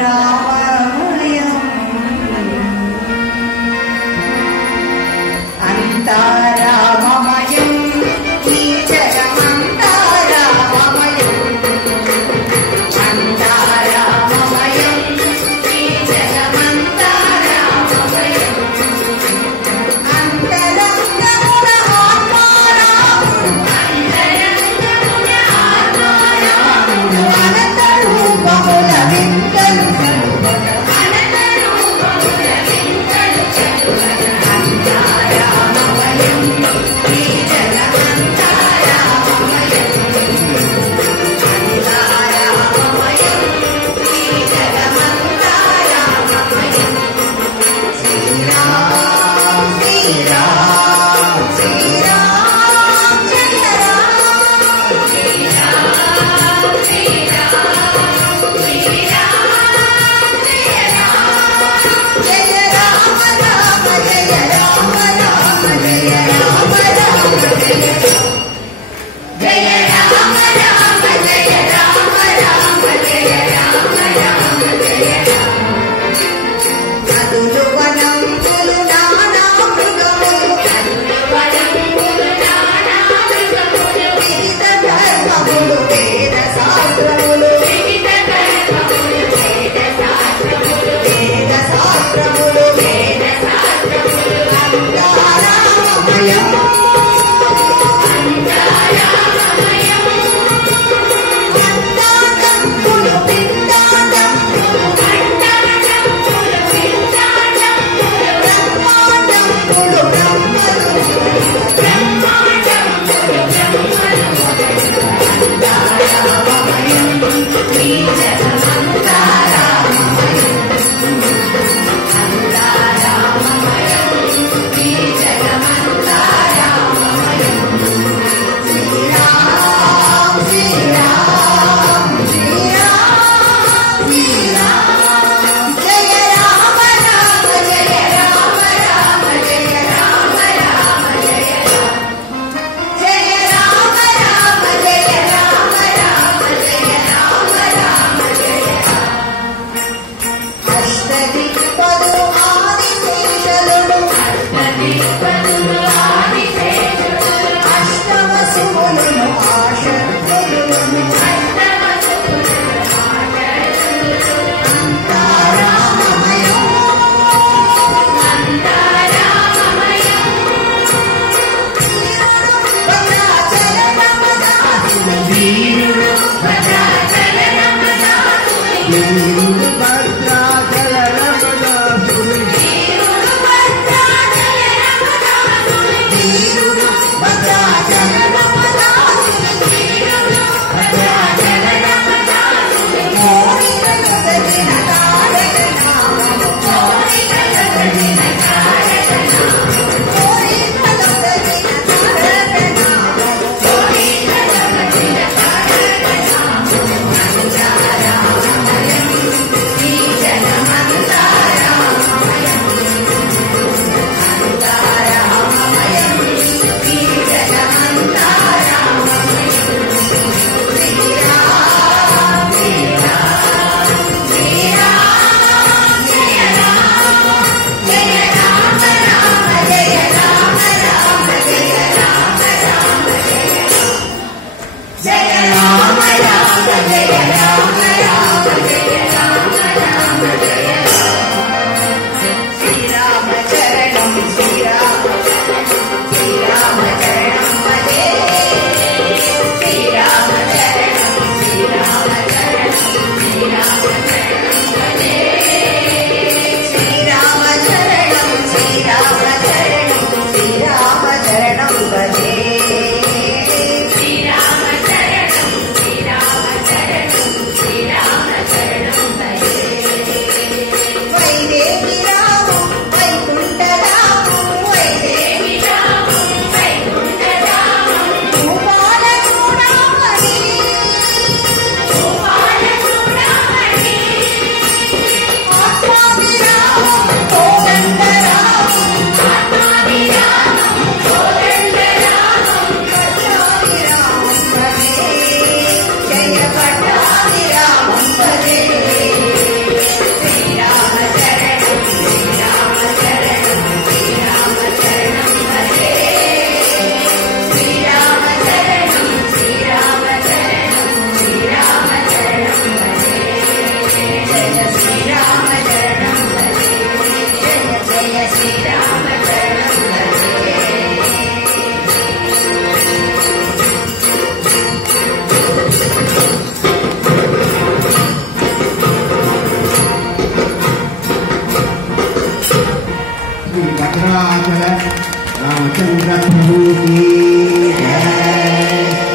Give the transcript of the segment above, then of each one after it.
రామమయం అంతా రామమయం ఈ జగమంతా రామమయం అంతా రామమయం ఈ జగమంతా రామమయం అంతరంగమున ఆత్మారాముడు అంతరంగమున ఆత్మారాముడు అనంత రూపముల వింతలు కలుగగా అనంత రూపముల వింతలు కలుగగా అంతా రామమయం ఈ జగమంతా రామమయం అంతా రామమయం ఈ జగమంతా రామమయం శ్రీరామ్ శ్రీరామ్ శ్రీరామ్ జయ రామ్ శ్రీరామ్ శ్రీరామ్ శ్రీరామ్ జయ రామ్ జయ రామ రామ జయ రామ రామ జయ రామ రామ జయ జయ రామ రామ జయ రామ రామ జయ రామ రామ జయ నదులు వనంబులు నానా మృగములు నదులు వనంబులు నానా మృగములు వివిధ ధర్మములు వేద శాస్త్రములు వివిధ ధర్మములు వేద శాస్త్రములు వేద శాస్త్రములు వేద శాస్త్రములు అంతా రామమయం అంతా రామమయం అంతాడంబులు పిండాడంబులు అంతాడంబులు పిండాడంబులు బ్రహ్మాండంబులు బ్రహ్మలు బ్రహ్మాండంబులు బ్రహ్మలు అంతా రామమయం ఈ జగమంతా రామమయం అంతా రామమయం ఈ జగమంతా రామమయం శ్రీరామ్ శ్రీరామ్ శ్రీరామ్ శ్రీరామ్ జయ రామ రామ జయ రామ రామ జయ రామ రామ జయ జయ రామ రామ జయ రామ రామ జయ రామ రామ జయ అష్టదిక్పదులు ఆదిశేషులు అష్టదిక్పదులు ఆదిశేషులు అష్టవసువులను ఆశక్తులను అష్టవసువులను ఆశక్తులు అంతా రామమయం అంతా రామమయం వీరుడు భద్రాచల రామదాసుని వీరుడు భద్రాచల రామదాసుని వీరుడు భద్రాచల రామదాసుని వీరుడు భద్రాచల రామదాసుని వీరుడు భద్రాచల రామదాసుని మోనికలు సజిన తారక నామము మోనికలు సజిన తారక నామము మోనికలు సజిన తారక నామము మోనికలు సజిన తారక నామము అంతా రామమయం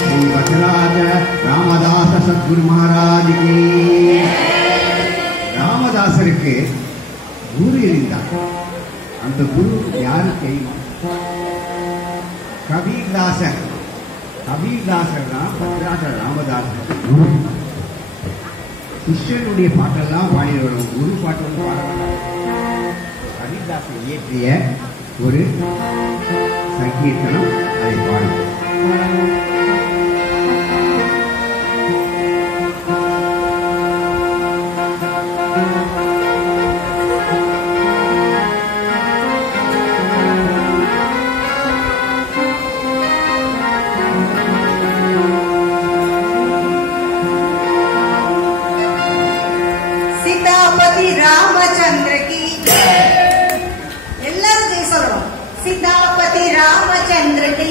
श्री बसराज रामदास सद्गुरु महाराज की ராமதாசருக்கு குரு இருந்தார். அந்த குரு யாரு தெரியுமா? கபீர்தாசர். கபீர்தாசர் தான் பத்ராசர் ராமதாசருக்கு குரு. சிஷ்யனுடைய பாட்டெல்லாம் பாடிடுவோம், குரு பாட்டு வந்து பாட வேண்டாம். கபீர்தாசர் இயற்றிய ஒரு சங்கீர்த்தனம், அதை பாடும். सीतापति रामचंद्र की எல்லாரும் சொல்லணும். सीतापति रामचंद्र की